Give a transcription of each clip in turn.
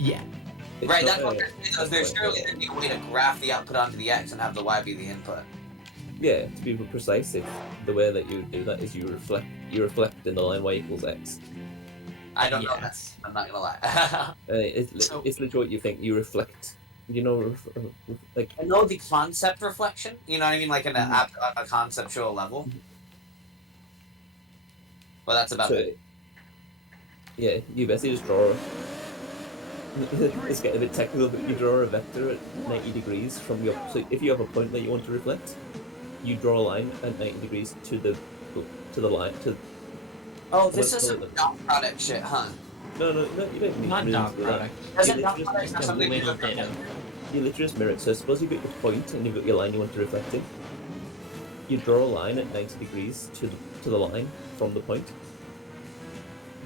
Yeah. Right, that's what there's surely going to be a way to graph the output onto the X and have the Y be the input. Yeah, to be precise, if the way that you would do that is you reflect in the line Y equals X. I don't know that. I'm not gonna lie. It's literally what you think. You reflect. You know, like I know the concept reflection. You know what I mean, like on a conceptual level. Well, that's about it. Yeah, you basically just draw. It's getting a bit technical, but you draw a vector at 90 degrees from your. So if you have a point that you want to reflect, you draw a line at 90 degrees to the line to. Oh, this is some dot product shit, huh? No, you don't need not to dot do product. Doesn't dot product have something little bit of? You literally just mirror it. So suppose you've got your point and you've got your line you want to reflect in. You draw a line at 90 degrees to the line from the point.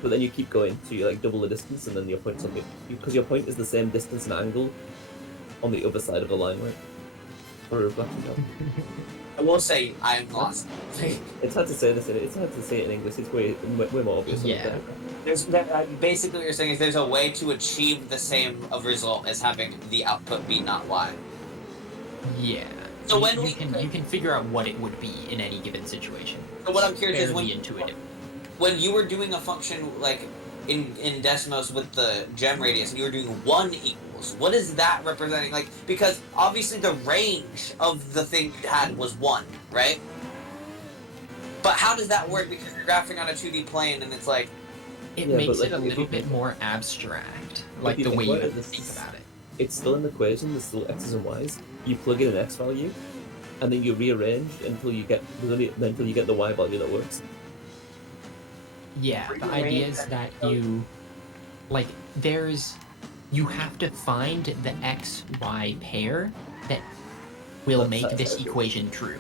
But then you keep going, so you like double the distance, and then your point's on because your point is the same distance and angle on the other side of the line, right? For a reflection job. I will say I'm lost. It's hard to say this. It's hard to say it in English. It's way more obvious. Yeah. There's basically what you're saying is there's a way to achieve the same of result as having the output be not Y. Yeah. So when you can figure out what it would be in any given situation. So what I'm curious is when you were doing a function like in Desmos with the gem radius and you were doing 1 equals, what is that representing? Like, because obviously the range of the thing you had was 1, right? But how does that work? Because you're graphing on a 2D plane and it's like it makes it a little bit more abstract, like the way you think about it. It's still an equation. There's still x's and y's. You plug in an x value, and then you rearrange until you get the y value that works. Yeah, the idea is that you have to find the x-y pair that will make this equation true.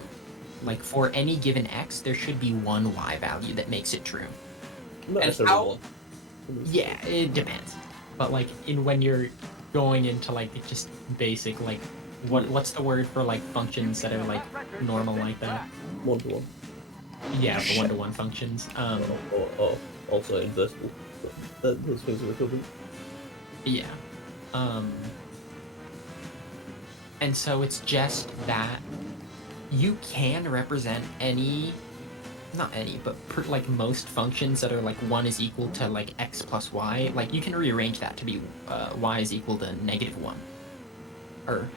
Like for any given x, there should be one y value that makes it true. And how? Yeah, it depends. But like when you're going into like just basic like what's the word for like functions that are like normal like that? One-to-one. Yeah, the one-to-one functions. Or also invertible. Those things are equivalent. Yeah. And so it's just that you can represent not any, but like most functions that are like 1 is equal to like x plus y, like you can rearrange that to be y is equal to -1. Or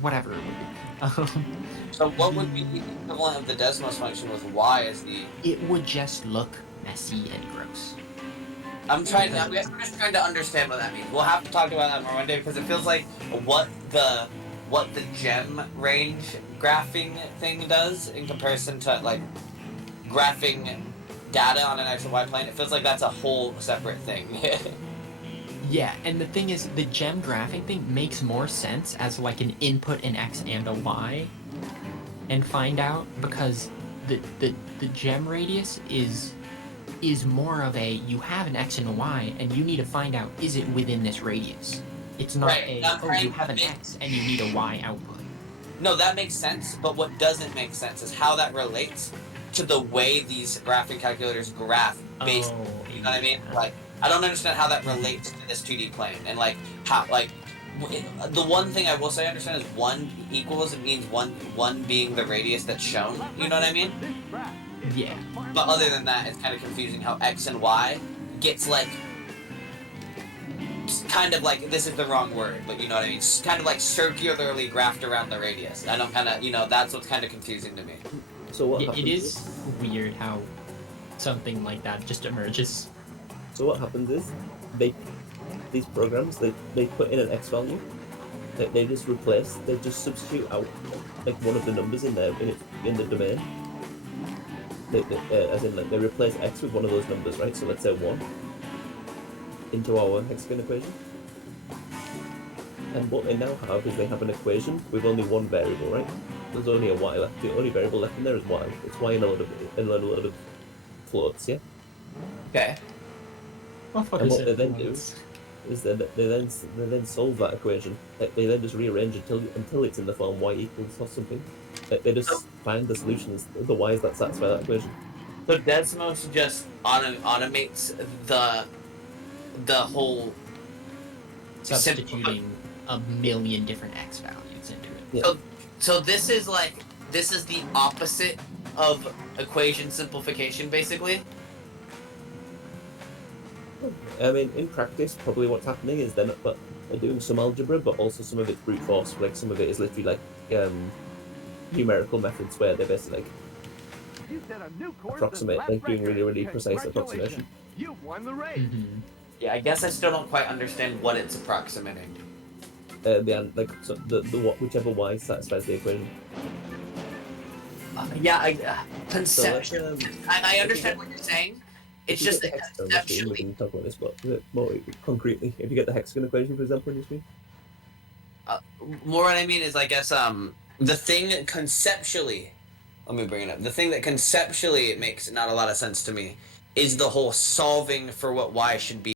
whatever it would be. So what would be the equivalent of the Desmos function with y as the... It would just look messy and gross. I'm just trying to understand what that means. We'll have to talk about that more one day because it feels like what the gem range graphing thing does in comparison to like graphing data on an x and y plane. It feels like that's a whole separate thing. Yeah, and the thing is, the gem graphing thing makes more sense as like an input an x and a y, and find out because the gem radius is more of a you have an x and a y and you need to find out is it within this radius. It's not you have an x and you need a y output. No, that makes sense, but what doesn't make sense is how that relates to the way these graphing calculators graph based. You know what I mean? Like, I don't understand how that relates to this 2D plane, and like how like the one thing I will say I understand is 1 equals. It means one being the radius that's shown. You know what I mean? Yeah. But other than that, it's kind of confusing how x and y gets like kind of like, this is the wrong word, but you know what I mean. It's kind of like circularly graphed around the radius. I don't kind of that's what's kind of confusing to me. So what? It is weird how something like that just emerges. So what happens is these programs they put in an x value, they just substitute out like one of the numbers in the domain. As in like they replace x with one of those numbers, right? So let's say 1 into our hexagon equation. And what they now have is they have an equation with only one variable, right? There's only a y left. The only variable left in there is y. It's y in a load of floats, yeah? Okay. And what they then do is they then solve that equation. They then just rearrange until it's in the form y equals or something. They just find the solutions, the y's that satisfy that equation. So Desmos just automates the whole substituting a million different x values into it. Yeah. So this is the opposite of equation simplification, basically. I mean, in practice, probably what's happening is they're doing some algebra, but also some of it's brute force. Like some of it is literally like numerical methods where they're basically like approximate, like doing really precise approximation. You've won the race. Mm-hmm. Yeah, I guess I still don't quite understand what it's approximating. Whichever y satisfies the equation. Conception. So, I understand what you're saying. It's just that we conceptually. can talk about this, but a bit more concretely. If you get the hexagon equation, for example, on your screen. More what I mean is, I guess, the thing conceptually. Let me bring it up. The thing that conceptually it makes not a lot of sense to me is the whole solving for what y should be.